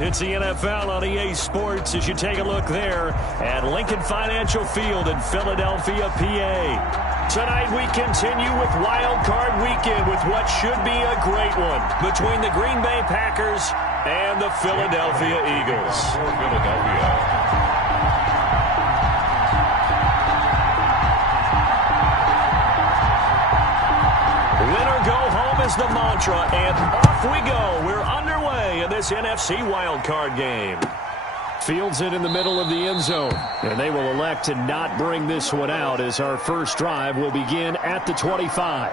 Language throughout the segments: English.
It's the NFL on EA Sports as you take a look there at Lincoln Financial Field in Philadelphia, PA. Tonight we continue with Wild Card Weekend with what should be a great one between the Green Bay Packers and the Philadelphia Eagles. Win or go home is the mantra, and off we go. We're underway in this NFC wildcard game. Fields it in the middle of the end zone, and they will elect to not bring this one out as our first drive will begin at the 25.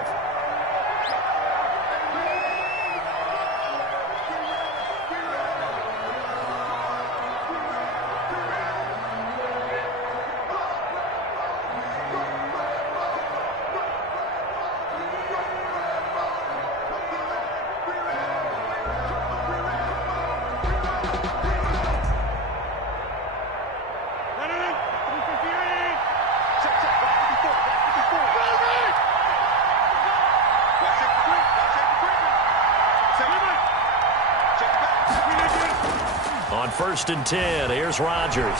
On 1st and 10, here's Rodgers.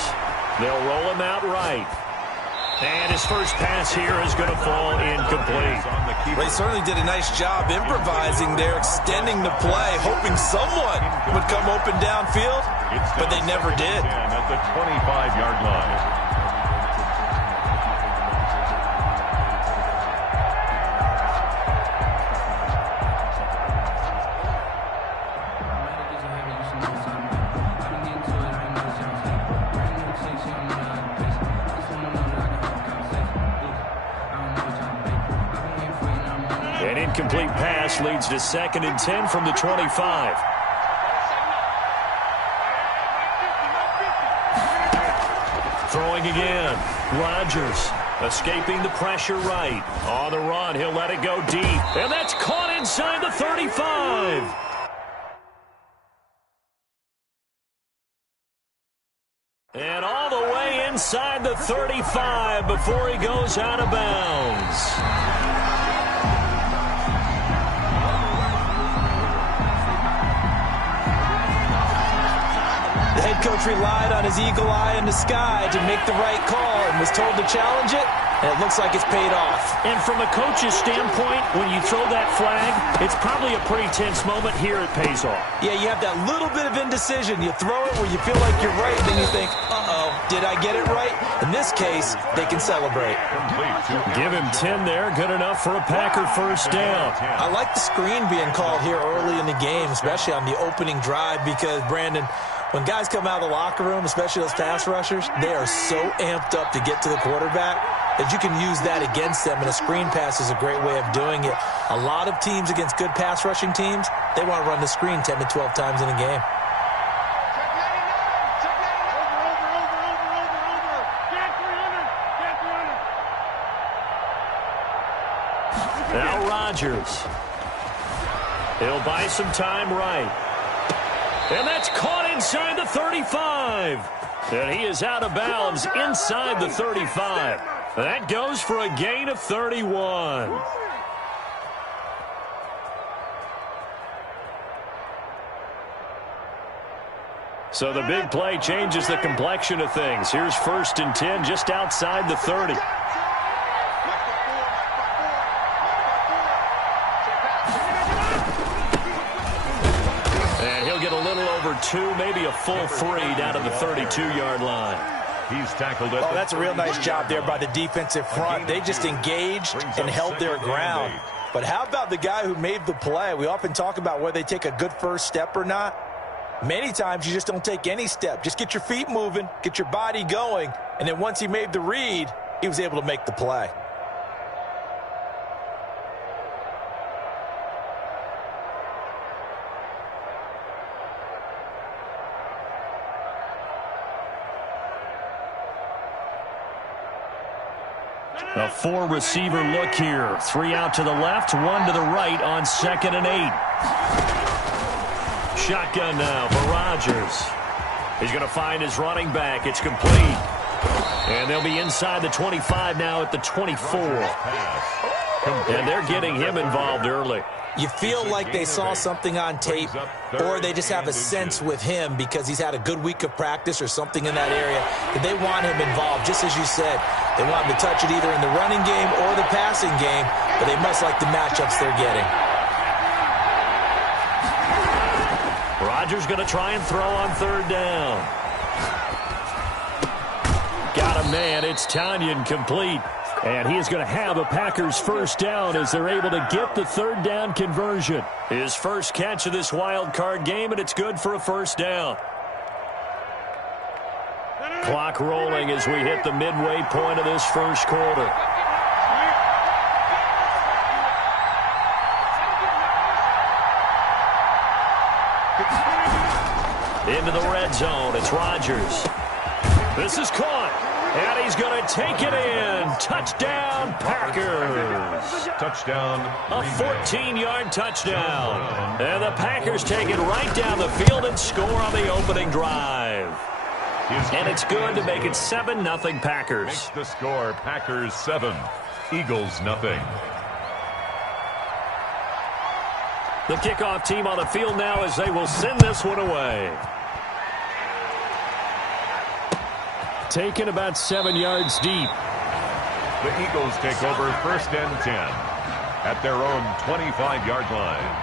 They'll roll him out right. And his first pass here is going to fall incomplete. They certainly did a nice job improvising there, extending the play, hoping someone would come open downfield, but they never did. At the 25-yard line. An incomplete pass leads to 2nd and 10 from the 25. Throwing again. Rodgers escaping the pressure right. On the run, he'll let it go deep. And that's caught inside the 35. And all the way inside the 35 before he goes out of bounds. The head coach relied on his eagle eye in the sky to make the right call and was told to challenge it, and it looks like it's paid off. And from a coach's standpoint, when you throw that flag, it's probably a pretty tense moment. Here it pays off. Yeah, you have that little bit of indecision. You throw it where you feel like you're right, and then you think, uh-oh, did I get it right? In this case, they can celebrate. Give him 10 there. Good enough for a Packer first down. I like the screen being called here early in the game, especially on the opening drive, because, Brandon, when guys come out of the locker room, especially those pass rushers, they are so amped up to get to the quarterback that you can use that against them, and a screen pass is a great way of doing it. A lot of teams against good pass rushing teams, they want to run the screen 10 to 12 times in a game. Now Rodgers. He'll buy some time right. And that's caught inside the 35. And he is out of bounds inside the 35. That goes for a gain of 31. So the big play changes the complexion of things. Here's 1st and 10 just outside the 30. Two, maybe a full 3 down to the 32-yard line. He's tackled it. Oh, that's a real nice job there by the defensive front. They just engaged and held their ground. But how about the guy who made the play? We often talk about whether they take a good first step or not. Many times you just don't take any step. Just get your feet moving, get your body going, and then once he made the read, he was able to make the play. A 4-receiver look here. 3 out to the left, 1 to the right on 2nd and 8. Shotgun now for Rodgers. He's going to find his running back. It's complete. And they'll be inside the 25 now at the 24. And they're getting him involved early. You feel like they saw something on tape, or they just have a sense with him because he's had a good week of practice or something in that area, that they want him involved. Just as you said, they want him to touch it either in the running game or the passing game, but they must like the matchups they're getting. Rodgers going to try and throw on third down. Got a man. It's Tonyan complete. And he is going to have a Packers first down as they're able to get the third down conversion. His first catch of this wild card game, and it's good for a first down. Clock rolling as we hit the midway point of this first quarter. Into the red zone. It's Rodgers. This is caught. And he's going to take it in. Touchdown, Packers. Touchdown. A 14-yard touchdown. And the Packers take it right down the field and score on the opening drive. And it's good to make it 7-0 Packers. Makes the score Packers 7, Eagles 0. The kickoff team on the field now as they will send this one away. Taken about 7 yards deep. The Eagles take over 1st and 10 at their own 25-yard line.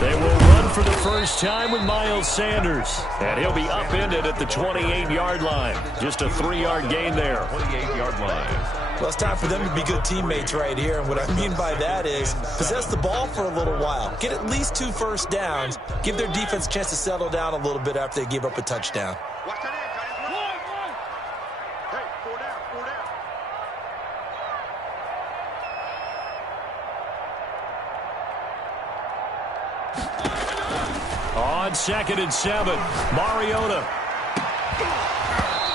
They will run for the first time with Miles Sanders. And he'll be upended at the 28-yard line. Just a 3-yard gain there. 28-yard line. Well, it's time for them to be good teammates right here. And what I mean by that is possess the ball for a little while. Get at least 2 first downs. Give their defense a chance to settle down a little bit after they give up a touchdown. On 2nd and 7, Mariota.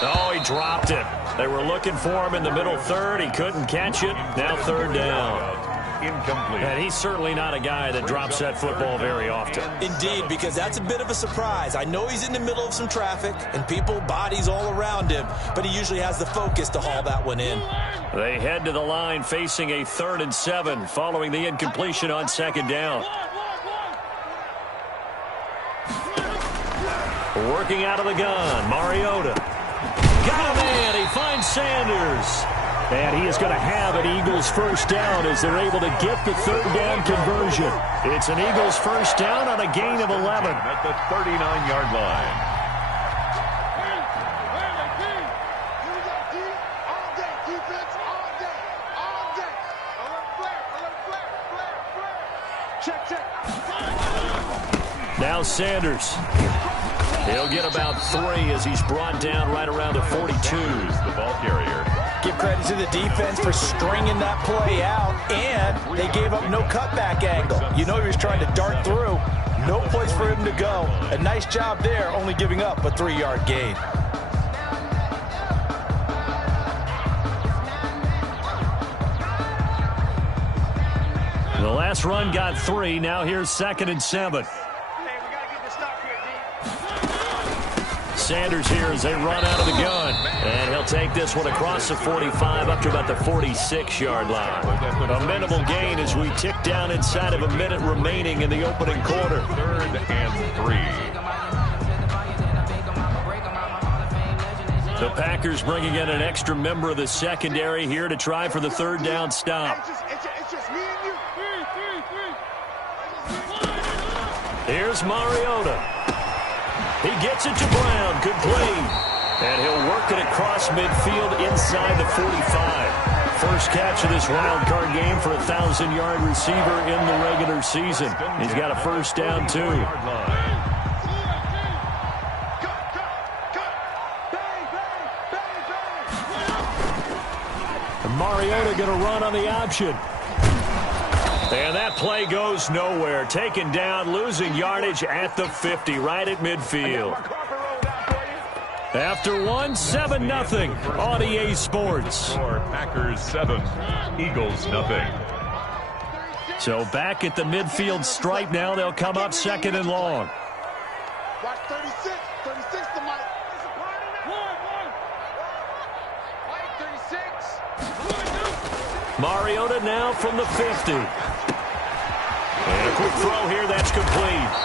Oh, he dropped it. They were looking for him in the middle third. He couldn't catch it. Now 3rd down. Incomplete. And he's certainly not a guy that drops that football very often. Indeed, because that's a bit of a surprise. I know he's in the middle of some traffic and people, bodies all around him, but he usually has the focus to haul that one in. They head to the line facing a 3rd and 7 following the incompletion on 2nd down. Working out of the gun, Mariota. Got a man, he finds Sanders. And he is going to have an Eagles first down as they're able to get the 3rd down conversion. It's an Eagles first down on a gain of 11. At the 39-yard line. Now Sanders. He'll get about 3 as he's brought down right around the 42. The ball carrier. Give credit to the defense for stringing that play out, and they gave up no cutback angle. You know he was trying to dart through. No place for him to go. A nice job there, only giving up a 3-yard gain. The last run got 3. Now here's 2nd and 7. Sanders here as they run out of the gun. And he'll take this one across the 45 up to about the 46-yard line. A minimal gain as we tick down inside of a minute remaining in the opening quarter. 3rd and 3. The Packers bringing in an extra member of the secondary here to try for the 3rd down stop. Here's Mariota. He gets it to Brown. Good play. And he'll work it across midfield inside the 45. First catch of this wild card game for a 1,000-yard receiver in the regular season. He's got a first down, too. And Mariota going to run on the option. And that play goes nowhere. Taken down, losing yardage at the 50, right at midfield. After one, 7-0 on EA Sports. Packers 7, Eagles 0. So back at the midfield stripe now. They'll come up second and long. Watch 36. 36 to Mike. Mike 36. Mariota now from the 50. And a quick throw here. That's complete.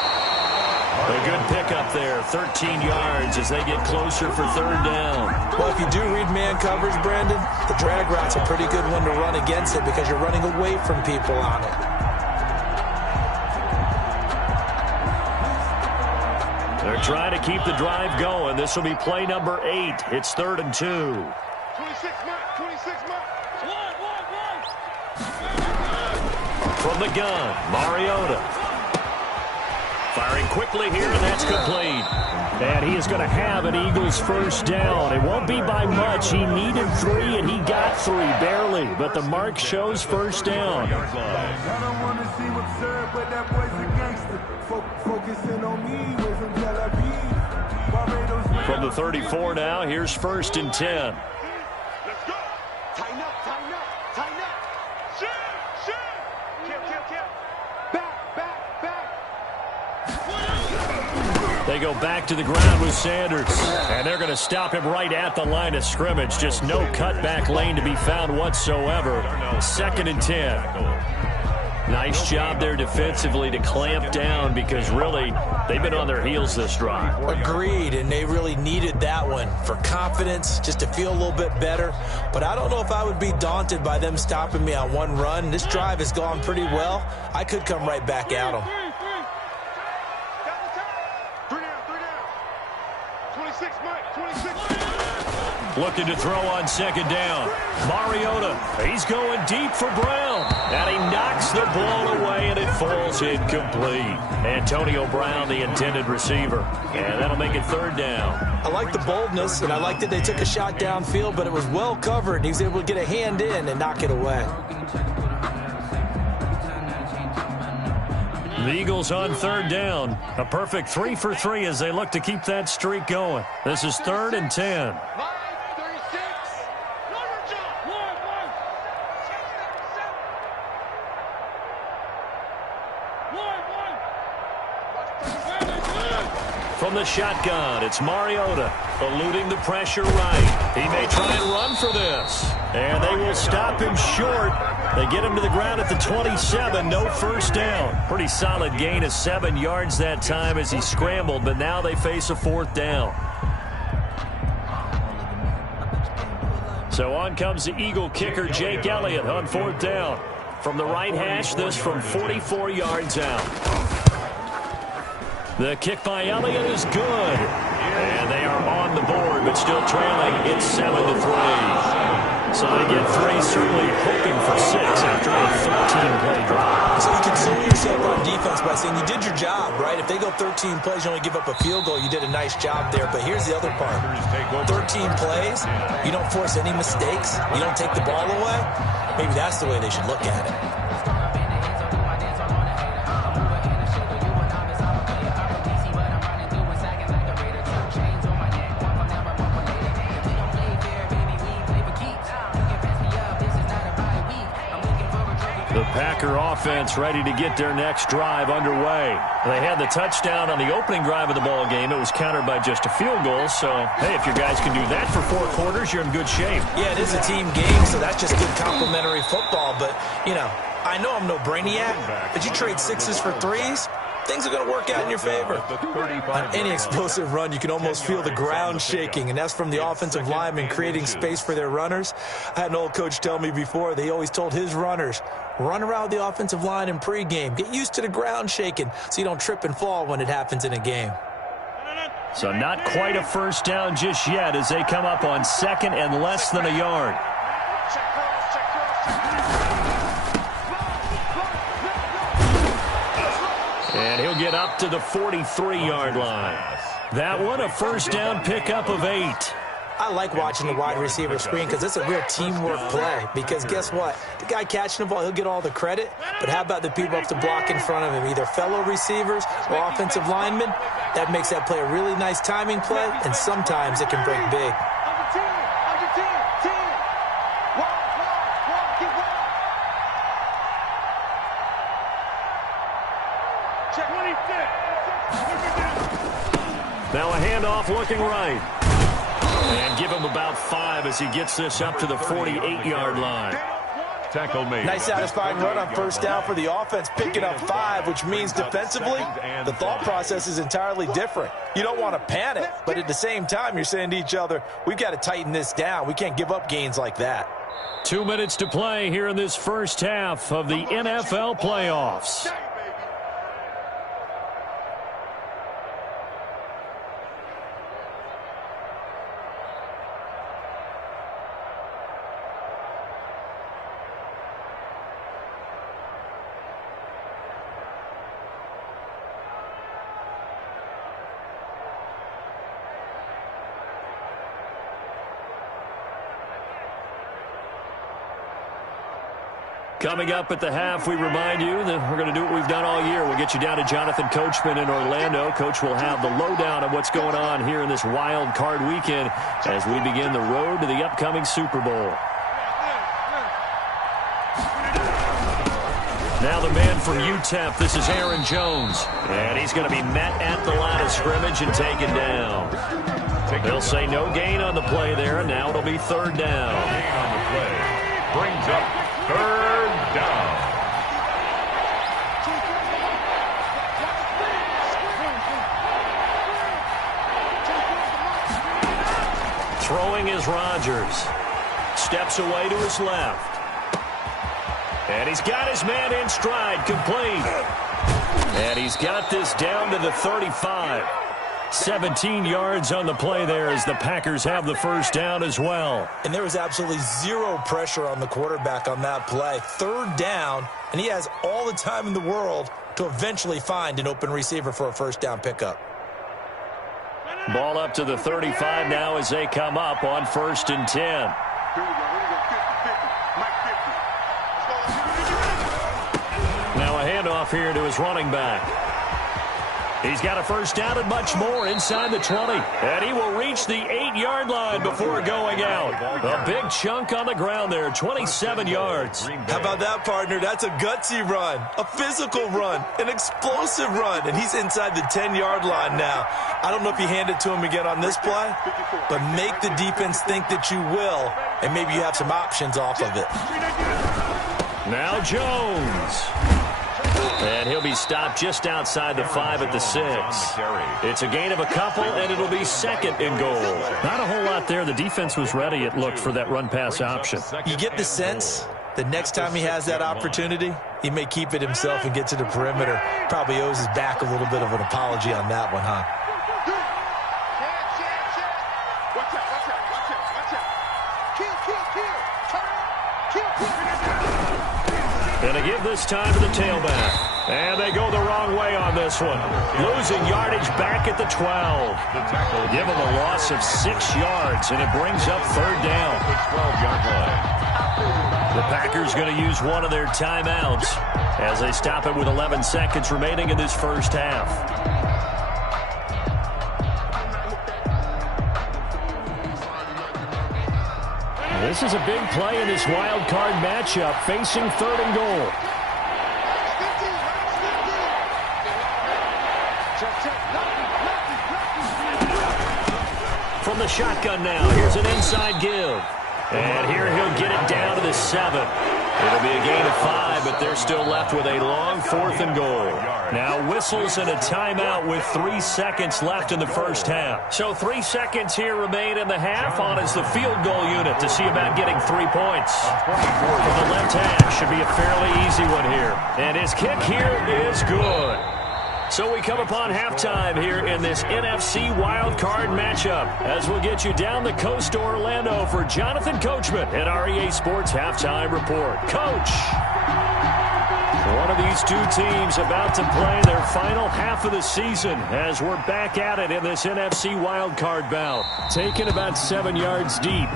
A good pickup there, 13 yards as they get closer for third down. Well, if you do read man coverage, Brandon, the drag route's a pretty good one to run against it because you're running away from people on it. They're trying to keep the drive going. This will be play number 8. It's 3rd and 2. 26 Mike. 26 Mike. From the gun, Mariota. Firing quickly here, and that's complete. And he is going to have an Eagles first down. It won't be by much. He needed 3, and he got 3, barely. But the mark shows first down. From the 34 now, here's 1st and 10. Let's go. Tighten up, tighten up, tighten up. Shoot. Kill. Back. They go back to the ground with Sanders. And they're going to stop him right at the line of scrimmage. Just no cutback lane to be found whatsoever. 2nd and 10. Nice job there defensively to clamp down because really they've been on their heels this drive. Agreed, and they really needed that one for confidence, just to feel a little bit better. But I don't know if I would be daunted by them stopping me on one run. This drive has gone pretty well. I could come right back at them. 3 down. 26 Mike. 26. Looking to throw on 2nd down. Mariota, he's going deep for Brown. And he knocks the ball away, and it falls incomplete. Antonio Brown, the intended receiver. And that'll make it 3rd down. I like the boldness, and I like that they took a shot downfield, but it was well covered, and he was able to get a hand in and knock it away. The Eagles on 3rd down. A perfect 3 for 3 as they look to keep that streak going. This is 3rd and 10. From the shotgun, it's Mariota, eluding the pressure right. He may try and run for this. And they will stop him short. They get him to the ground at the 27, no first down. Pretty solid gain of 7 yards that time as he scrambled, but now they face a 4th down. So on comes the Eagle kicker, Jake Elliott, on 4th down. From the right hash, this from 44 yards out. The kick by Elliott is good. And they are on the board, but still trailing. It's 7-3. So they get 3, certainly hoping for 6 after a 13-play drive. So you console yourself on defense by saying you did your job, right? If they go 13 plays, you only give up a field goal, you did a nice job there. But here's the other part. 13 plays, you don't force any mistakes, you don't take the ball away. Maybe that's the way they should look at it. The Packer offense ready to get their next drive underway. They had the touchdown on the opening drive of the ball game. It was countered by just a field goal. So, hey, if your guys can do that for 4 quarters, you're in good shape. Yeah, it is a team game, so that's just good complimentary football. But, you know, I know I'm no brainiac, but you trade 6s for 3s, things are going to work out in your favor. On any explosive run, you can almost feel the ground shaking, and that's from the offensive linemen creating space for their runners. I had an old coach tell me before, they always told his runners, run around the offensive line in pregame. Get used to the ground shaking so you don't trip and fall when it happens in a game. So not quite a first down just yet as they come up on 2nd and less than a yard. And he'll get up to the 43-yard line. That one, a first down pickup of 8. I like watching the wide receiver screen because it's a real teamwork play. Because guess what? The guy catching the ball, he'll get all the credit. But how about the people up to block in front of him, either fellow receivers or offensive linemen? That makes that play a really nice timing play, and sometimes it can break big. Now a handoff looking right. And give him about 5 as he gets this up to the 48-yard line. Tackle made. Nice satisfying run on first down for the offense, picking up 5, which means defensively, the thought process is entirely different. You don't want to panic, but at the same time, you're saying to each other, we've got to tighten this down. We can't give up gains like that. 2 minutes to play here in this first half of the NFL playoffs. Coming up at the half, we remind you that we're going to do what we've done all year. We'll get you down to Jonathan Coachman in Orlando. Coach will have the lowdown of what's going on here in this wild card weekend as we begin the road to the upcoming Super Bowl. Now the man from UTEP, this is Aaron Jones. And he's going to be met at the line of scrimmage and taken down. They'll say no gain on the play there, and now it'll be third down. Gain on the play. Brings up third down. Throwing is Rodgers. Steps away to his left. And he's got his man in stride, complete. And he's got this down to the 35. 17 yards on the play there as the Packers have the first down as well. And there was absolutely zero pressure on the quarterback on that play. Third down, and he has all the time in the world to eventually find an open receiver for a first down pickup. Ball up to the 35 now as they come up on 1st and 10. Now a handoff here to his running back. He's got a first down and much more inside the 20. And he will reach the 8-yard line before going out. A big chunk on the ground there, 27 yards. How about that, partner? That's a gutsy run, a physical run, an explosive run. And he's inside the 10-yard line now. I don't know if you hand it to him again on this play, but make the defense think that you will, and maybe you have some options off of it. Now Jones. And he'll be stopped just outside the 5 at the 6. It's a gain of a couple, and it'll be 2nd and goal. Not a whole lot there. The defense was ready, it looked, for that run-pass option. You get the sense the next time he has that opportunity, he may keep it himself and get to the perimeter. Probably owes his back a little bit of an apology on that one, huh? And to give this time to the tailback. And they go the wrong way on this one. Losing yardage back at the 12. Give them a loss of 6 yards, and it brings up third down. 12-yard line. The Packers going to use one of their timeouts as they stop it with 11 seconds remaining in this first half. This is a big play in this wild card matchup, facing 3rd and goal. From the shotgun now, here's an inside give. And here he'll get it down to the 7. It'll be a gain of 5, but they're still left with a long 4th and goal. Now whistles and a timeout with 3 seconds left in the first half. So 3 seconds here remain in the half. On is the field goal unit to see about getting 3 points. From the left half, should be a fairly easy one here. And his kick here is good. So we come upon halftime here in this NFC wildcard matchup as we'll get you down the coast to Orlando for Jonathan Coachman at our EA Sports Halftime Report. Coach, one one of these two teams about to play their final half of the season as we're back at it in this NFC wildcard bout. Taken about 7 yards deep.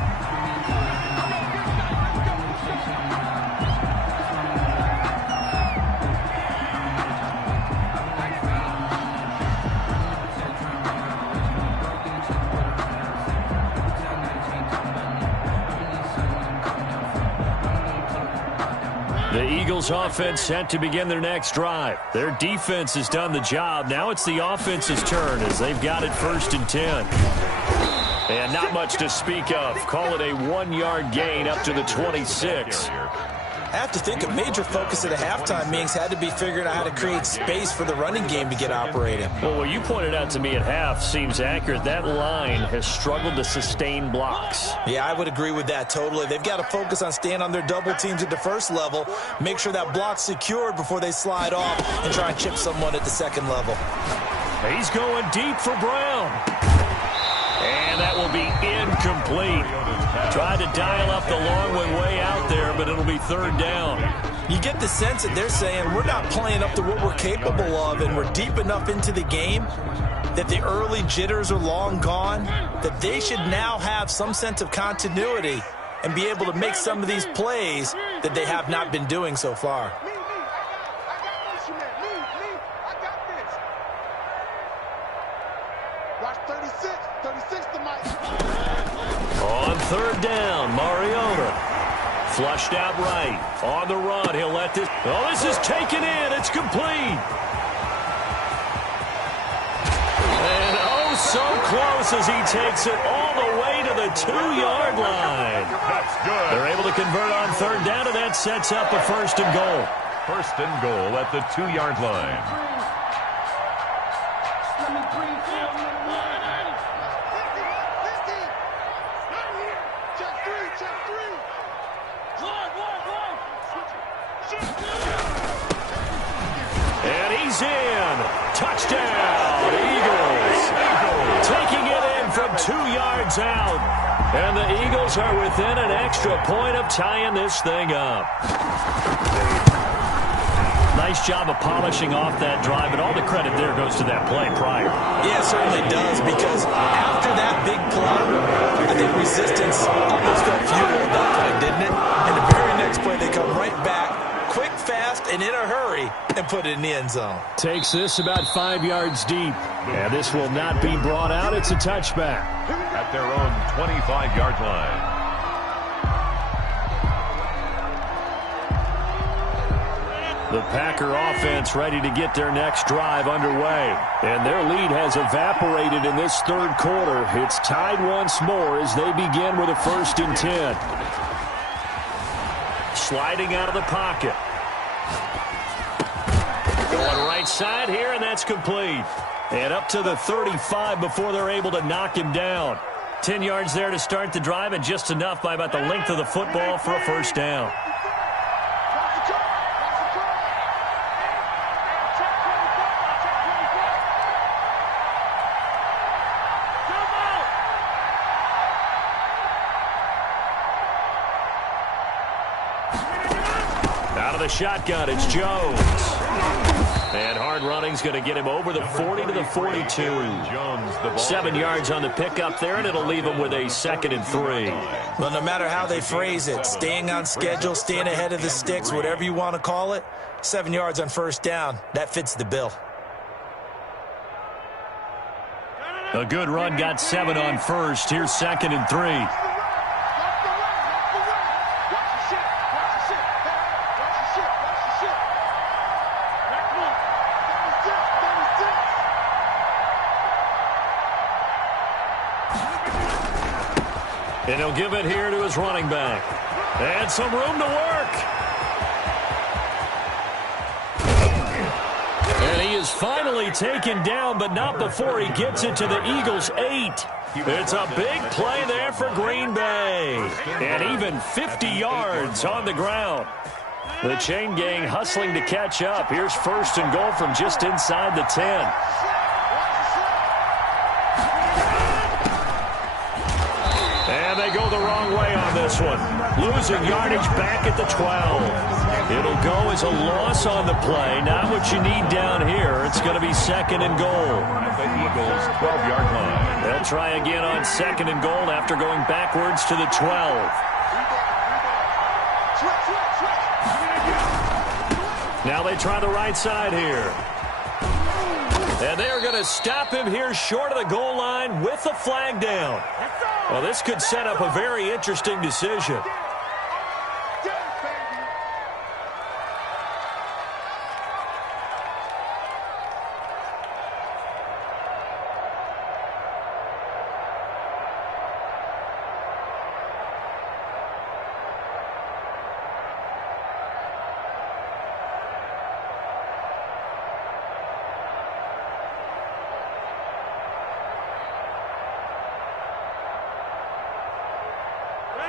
The Eagles offense set to begin their next drive. Their defense has done the job. Now it's the offense's turn as they've got it 1st and 10. And not much to speak of. Call it a 1-yard gain up to the 26. I have to think a major focus at a halftime meetings had to be figuring out how to create space for the running game to get operating. Well, what you pointed out to me at half seems accurate. That line has struggled to sustain blocks. Yeah, I would agree with that totally. They've got to focus on staying on their double teams at the first level, make sure that block's secured before they slide off and try and chip someone at the second level. He's going deep for Brown. And that will be incomplete. Tried to dial up the long one way out there, but it'll be 3rd down. You get the sense that they're saying we're not playing up to what we're capable of, and we're deep enough into the game that the early jitters are long gone, that they should now have some sense of continuity and be able to make some of these plays that they have not been doing so far. Watch 36 to Mike. On 3rd down, Mariota. Flushed out right. On the run, he'll let this. Oh, this is taken in. It's complete. And oh, so close as he takes it all the way to the 2-yard line. That's good. They're able to convert on 3rd down, and that sets up a 1st and goal. 1st and goal at the 2-yard line. And he's in. Touchdown, Eagles. Taking it in from 2 yards out. And the Eagles are within an extra point of tying this thing up. Nice job of polishing off that drive, and all the credit there goes to that play prior. Yeah, it certainly does, because after that big play, I think resistance almost got fueled that play, didn't it? And the very next play, they come right back, quick, fast, and in a hurry, and put it in the end zone. Takes this about 5 yards deep. And this will not be brought out. It's a touchback. At their own 25-yard line. The Packer offense ready to get their next drive underway. And their lead has evaporated in this 3rd quarter. It's tied once more as they begin with a 1st and 10. Sliding out of the pocket. Going right side here, and that's complete. And up to the 35 before they're able to knock him down. 10 yards there to start the drive, and just enough by about the length of the football for a 1st down. Out of the shotgun, it's Jones. And hard running's going to get him over the 40 to the 42. 7 yards on the pickup there, and it'll leave him with a 2nd and 3. Well, no matter how they phrase it, staying on schedule, staying ahead of the sticks, whatever you want to call it, 7 yards on 1st down, that fits the bill. A good run got 7 on 1st. Here's 2nd and 3. And he'll give it here to his running back. And some room to work. And he is finally taken down, but not before he gets it to the Eagles' 8. It's a big play there for Green Bay. And even 50 yards on the ground. The chain gang hustling to catch up. Here's 1st and goal from just inside the 10. And they go the wrong way on this one. Losing yardage back at the 12. It'll go as a loss on the play. Not what you need down here. It's going to be 2nd and goal. At the Eagles' 12-yard line. They'll try again on 2nd and goal after going backwards to the 12. Now they try the right side here. And they're going to stop him here short of the goal line with the flag down. Well, this could set up a very interesting decision.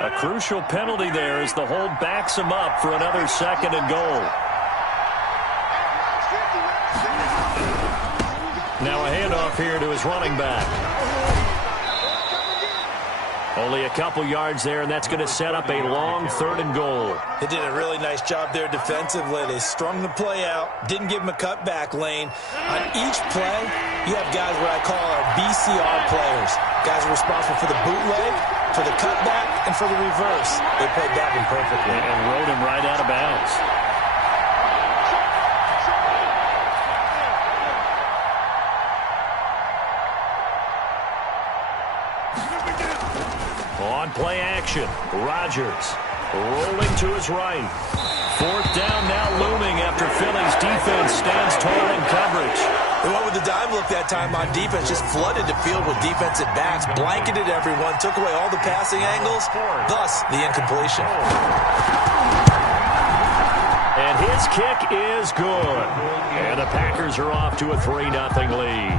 A crucial penalty there as the hold backs him up for another 2nd and goal. Now a handoff here to his running back. Only a couple yards there, and that's going to set up a long 3rd and goal. They did a really nice job there defensively. They strung the play out, didn't give him a cutback lane. On each play, you have guys what I call our BCR players. Guys are responsible for the bootleg, for the cutback, and for the reverse. They played that one perfectly. And rode him right out of bounds. On play action, Rodgers rolling to his right. 4th down now looming after Philly's defense stands tall in coverage. They went with the dime look that time on defense, just flooded the field with defensive backs, blanketed everyone, took away all the passing angles, thus the incompletion. And his kick is good. And the Packers are off to a 3-0 lead.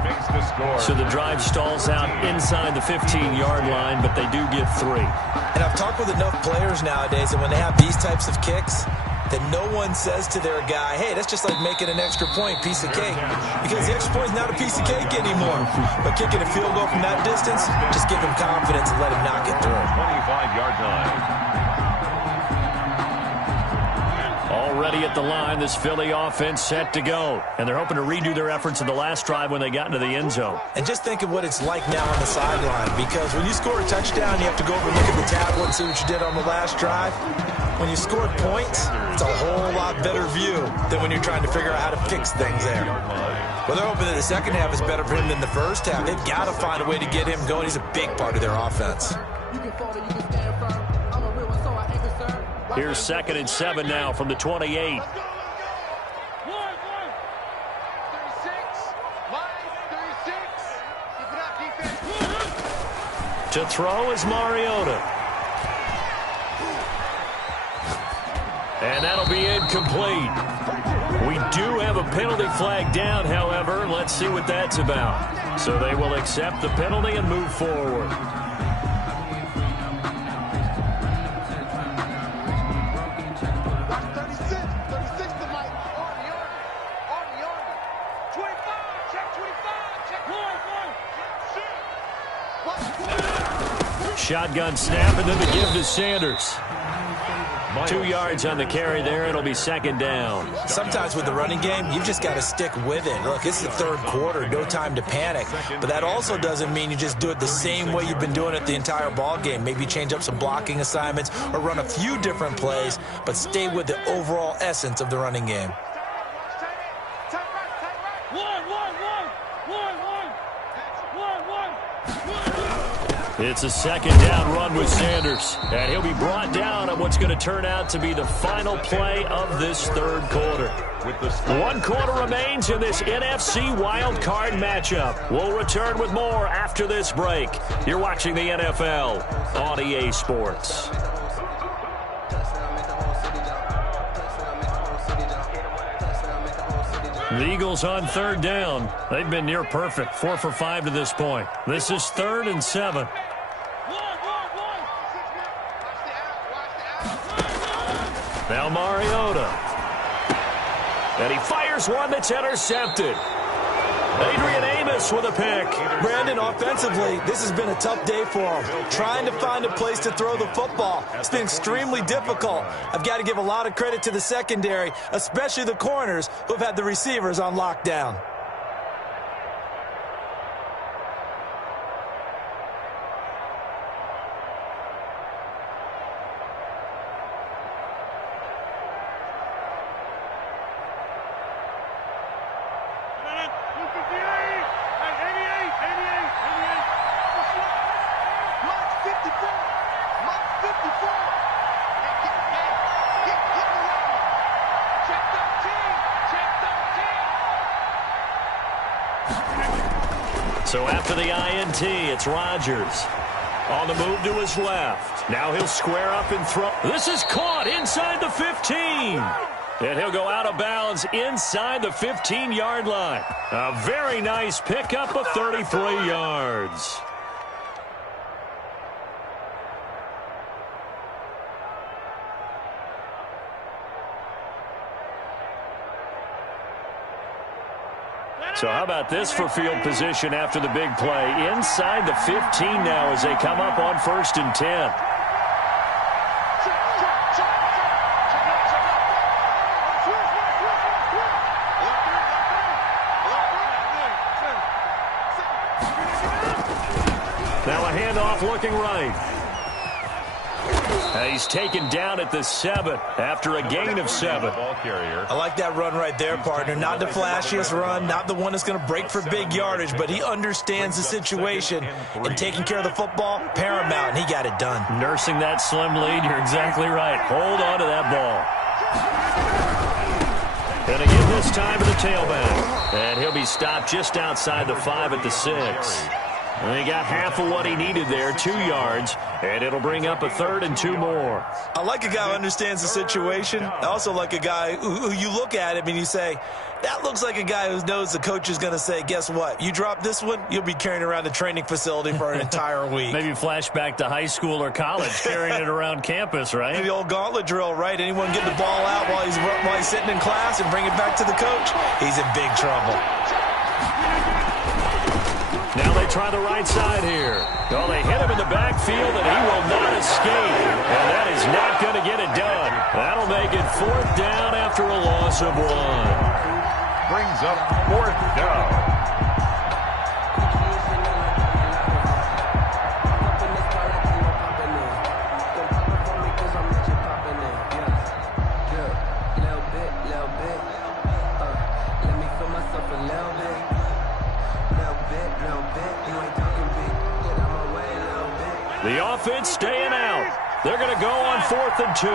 So the drive stalls out inside the 15-yard line, but they do get 3. And I've talked with enough players nowadays, and when they have these types of kicks, that no one says to their guy, hey, that's just like making an extra point, piece of cake. Because the extra point is not a piece of cake anymore. But kicking a field goal from that distance, just give him confidence and let him knock it through. 25-yard line. Already at the line, this Philly offense set to go. And they're hoping to redo their efforts in the last drive when they got into the end zone. And just think of what it's like now on the sideline. Because when you score a touchdown, you have to go over and look at the tablet and see what you did on the last drive. When you score points, it's a whole lot better view than when you're trying to figure out how to fix things there. Well, they're hoping that the second half is better for him than the first half. They've got to find a way to get him going. He's a big part of their offense. Here's 2nd and 7 now from the 28. To throw is Mariota. And that'll be incomplete. We do have a penalty flag down, however. Let's see what that's about. So they will accept the penalty and move forward. Shotgun snap, and then the give to Sanders. 2 yards on the carry there. It'll be 2nd down. Sometimes with the running game, you've just got to stick with it. Look, it's the 3rd quarter. No time to panic. But that also doesn't mean you just do it the same way you've been doing it the entire ball game. Maybe change up some blocking assignments or run a few different plays, but stay with the overall essence of the running game. It's a 2nd down run with Sanders. And he'll be brought down on what's going to turn out to be the final play of this 3rd quarter. 1 quarter remains in this NFC Wild Card matchup. We'll return with more after this break. You're watching the NFL on EA Sports. The Eagles on 3rd down. They've been near perfect, 4 for 5 to this point. This is 3rd and 7. Now Mariota. And he fires one that's intercepted. Adrian Amos with a pick. Brandon, offensively, this has been a tough day for him. Trying to find a place to throw the football. It's been extremely difficult. I've got to give a lot of credit to the secondary, especially the corners who've had the receivers on lockdown. So after the INT, it's Rodgers. On the move to his left. Now he'll square up and throw. This is caught inside the 15. And he'll go out of bounds inside the 15-yard line. A very nice pickup of 33 yards. So how about this for field position after the big play? Inside the 15 now as they come up on 1st and 10. Now a handoff looking right. He's taken down at the 7 after a gain of 7. I like that run right there, partner. Not the flashiest run, not the one that's going to break for big yardage, but he understands the situation, and taking care of the football, paramount, and he got it done. Nursing that slim lead, you're exactly right. Hold on to that ball. And again this time to the tailback. And he'll be stopped just outside the 5 at the 6. And he got half of what he needed there, 2 yards, and it'll bring up a 3rd and 2 more. I like a guy who understands the situation. I also like a guy who you look at him and you say, that looks like a guy who knows the coach is going to say, guess what? You drop this one, you'll be carrying around the training facility for an entire week. Maybe flashback to high school or college, carrying it around campus, right? The old gauntlet drill, right? Anyone get the ball out while he's sitting in class and bring it back to the coach? He's in big trouble. Now they try the right side here. Well, they hit him in the backfield, and he will not escape. And that is not going to get it done. That'll make it 4th down after a loss of 1. Brings up 4th down. The offense staying out. They're going to go on 4th and 2.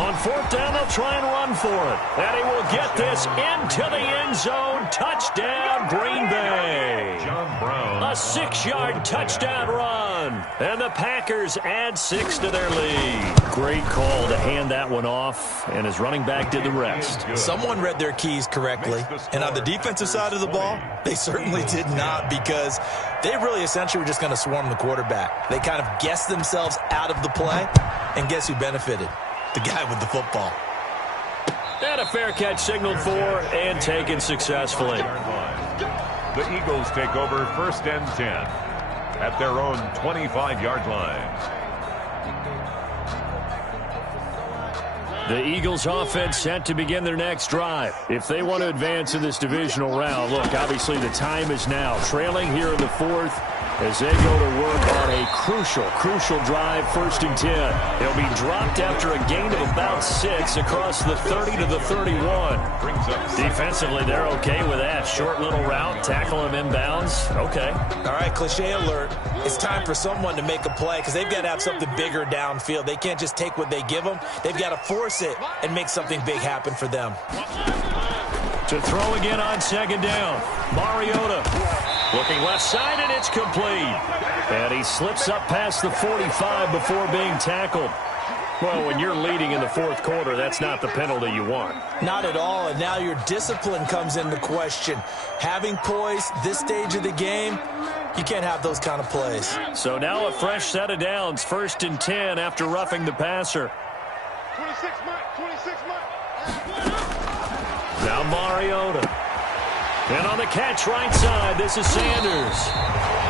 On 4th down, they'll try and run for it. And he will get this into the end zone. Touchdown, Green Bay. John Brown. A 6-yard touchdown run. And the Packers add 6 to their lead. Great call to hand that one off, and his running back did the rest. Someone read their keys correctly, and on the defensive side of the ball, they certainly did not, because they really essentially were just going to swarm the quarterback. They kind of guessed themselves out of the play, and guess who benefited? The guy with the football. And a fair catch signaled for and taken successfully. The Eagles take over 1st and 10 at their own 25-yard line. The Eagles offense set to begin their next drive. If they want to advance in this divisional round, look, obviously the time is now. Trailing here in the 4th as they go to work on a crucial drive, 1st and 10. He'll be dropped after a gain of about 6 across the 30 to the 31. Defensively, they're okay with that. Short little route, tackle him inbounds. Okay. All right, cliche alert. It's time for someone to make a play, because they've got to have something bigger downfield. They can't just take what they give them. They've got to force it and make something big happen for them. To throw again on 2nd down. Mariota looking left side, and it's complete. And he slips up past the 45 before being tackled. Well, when you're leading in the 4th quarter, that's not the penalty you want. Not at all, and now your discipline comes into question. Having poise this stage of the game, you can't have those kind of plays. So now a fresh set of downs, 1st and 10 after roughing the passer. 26 Mike. Now Mariota. And on the catch right side, this is Sanders.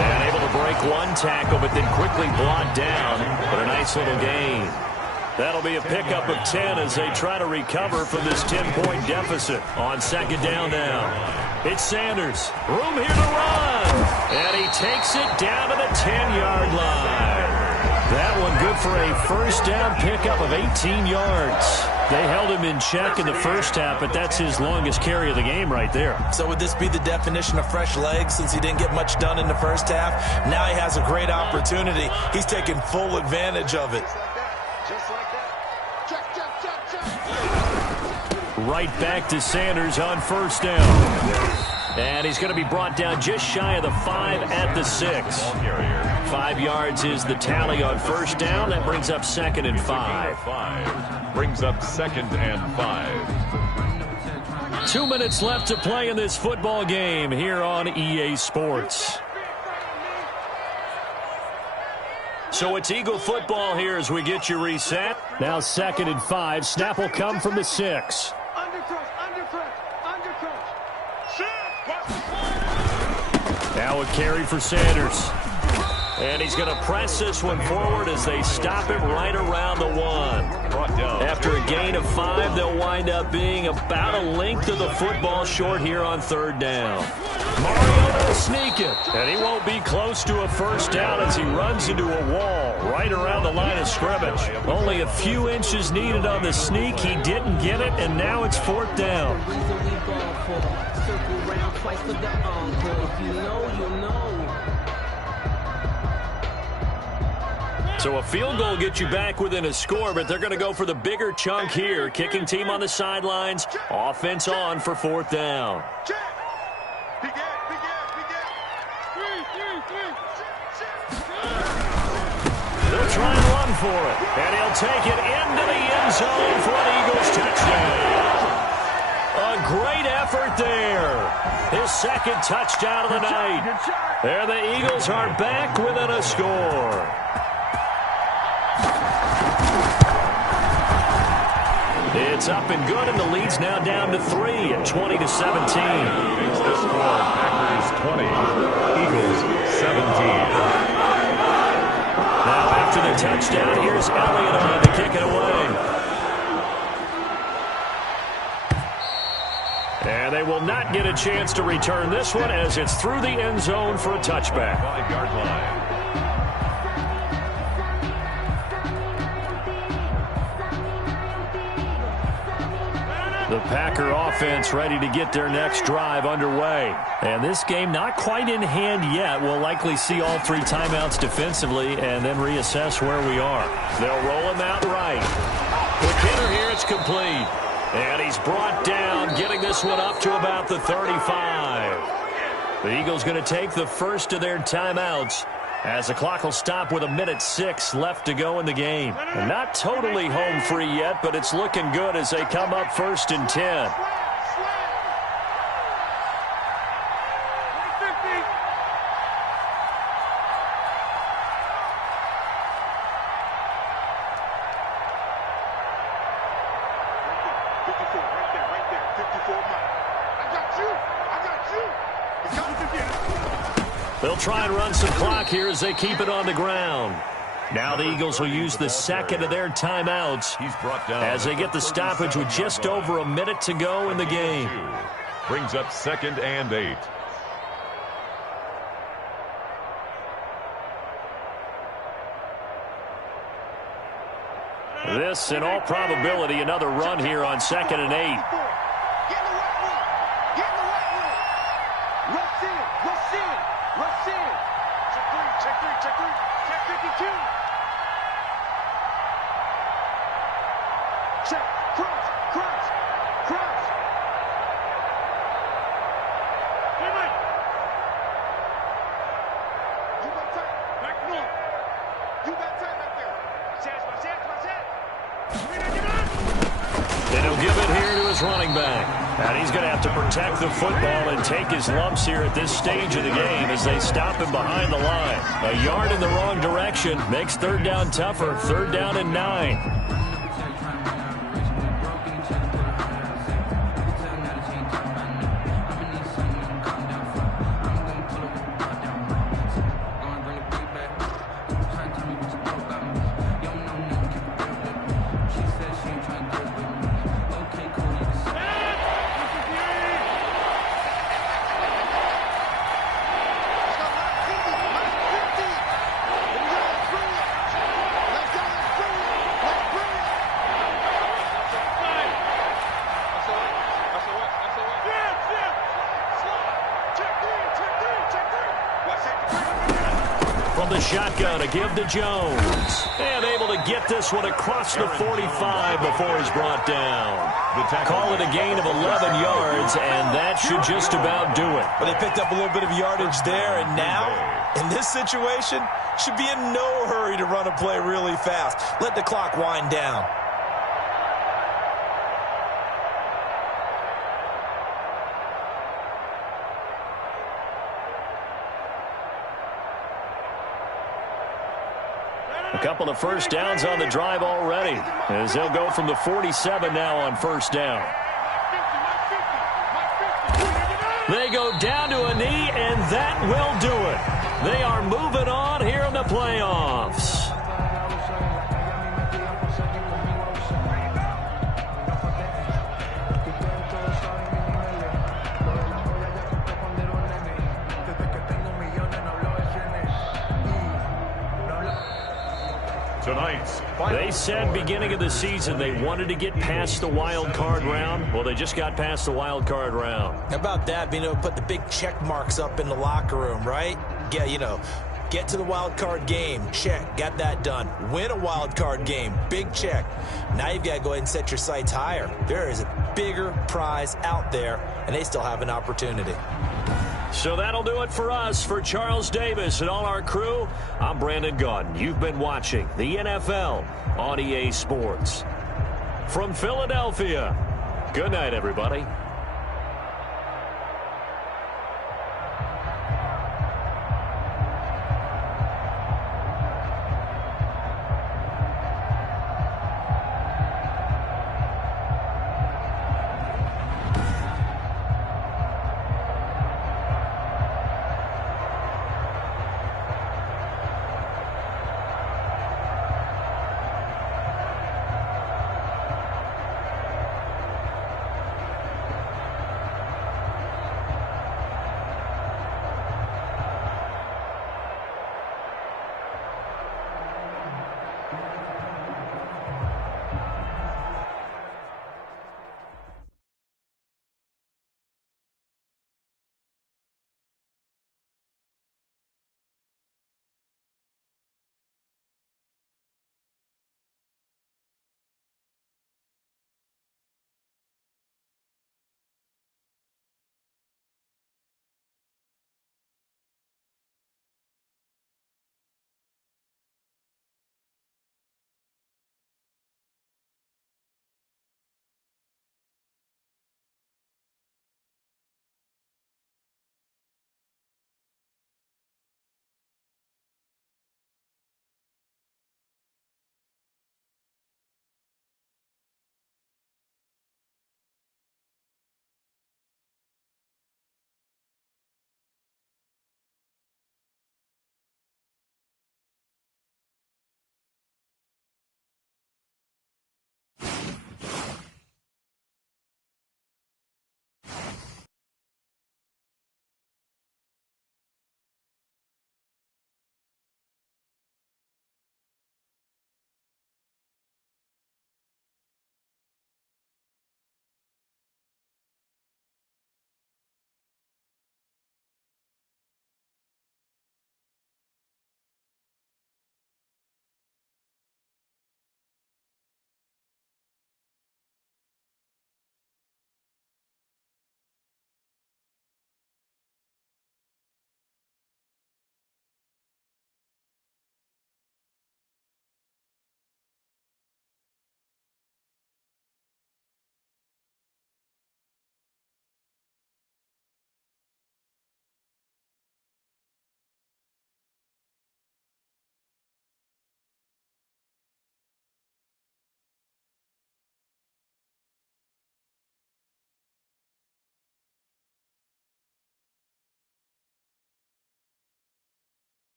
And able to break one tackle, but then quickly brought down. But a nice little gain. That'll be a pickup of 10 as they try to recover from this 10-point deficit on second down now. It's Sanders. Room here to run. And he takes it down to the 10-yard line. That one good for a first down pickup of 18 yards. They held him in check in the first half, but that's his longest carry of the game right there. So would this be the definition of fresh legs since he didn't get much done in the first half? Now he has a great opportunity. He's taking full advantage of it. Just like that. Right back to Sanders on first down. And he's going to be brought down just shy of the 5 at the 6. 5 yards is the tally on first down. That brings up 2nd and 5. Brings up 2nd and 5. 2 minutes left to play in this football game here on EA Sports. So it's Eagle football here as we get you reset. Now 2nd and 5. Snap will come from the 6. Now a carry for Sanders. And he's going to press this one forward as they stop him right around the 1. After a gain of 5, they'll wind up being about a length of the football short here on third down. Mariota will sneak it. And he won't be close to a first down as he runs into a wall right around the line of scrimmage. Only a few inches needed on the sneak. He didn't get it, and now it's 4th down. So a field goal gets you back within a score, but they're going to go for the bigger chunk here. Kicking team on the sidelines. Offense on for 4th down. They'll try and run for it. And he'll take it into the end zone for an Eagles touchdown. A great effort there. His 2nd touchdown of the night. There the Eagles are back within a score. It's up and good, and the lead's now down to 3 at 20-17. Makes the score Packers 20, Eagles 17. Now after the touchdown, here's Elliott on to kick it away. And they will not get a chance to return this one as it's through the end zone for a touchback. 5-yard line. The Packer offense ready to get their next drive underway. And this game not quite in hand yet. We'll likely see all 3 timeouts defensively and then reassess where we are. They'll roll him out right. Quick hitter here, it's complete. And he's brought down, getting this one up to about the 35. The Eagles going to take the first of their timeouts as the clock will stop with 1:06 left to go in the game. And not totally home free yet, but it's looking good as they come up 1st and 10. They'll try and run some clock here as they keep it on the ground. Now the Eagles will use the 2nd of their timeouts as they get the stoppage with just over a minute to go in the game. Brings up 2nd and 8. This, in all probability, another run here on 2nd and 8. And he'll give it here to his running back. And he's going to have to protect the football and take his lumps here at this stage of the game as they stop him behind the line. A yard in the wrong direction makes 3rd down tougher. 3rd down and 9. shotgun to give to Jones. And able to get this one across the 45 before he's brought down. Call it a gain of 11 yards, and that should just about do it. But they picked up a little bit of yardage there, and now, in this situation, should be in no hurry to run a play really fast. Let the clock wind down. A couple of first downs on the drive already, as they'll go from the 47 now on first down. They go down to a knee, and that will do it. They are moving on here in the playoffs. They said beginning of the season they wanted to get past the wild card round. Well, they just got past the wild card round. How about that, being able to put the big check marks up in the locker room, right? Yeah, you know, get to the wild card game, check, got that done. Win a wild card game, big check. Now you've got to go ahead and set your sights higher. There is a bigger prize out there, and they still have an opportunity. So that'll do it for us. For Charles Davis and all our crew, I'm Brandon Gaudin. You've been watching the NFL on EA Sports. From Philadelphia, good night, everybody.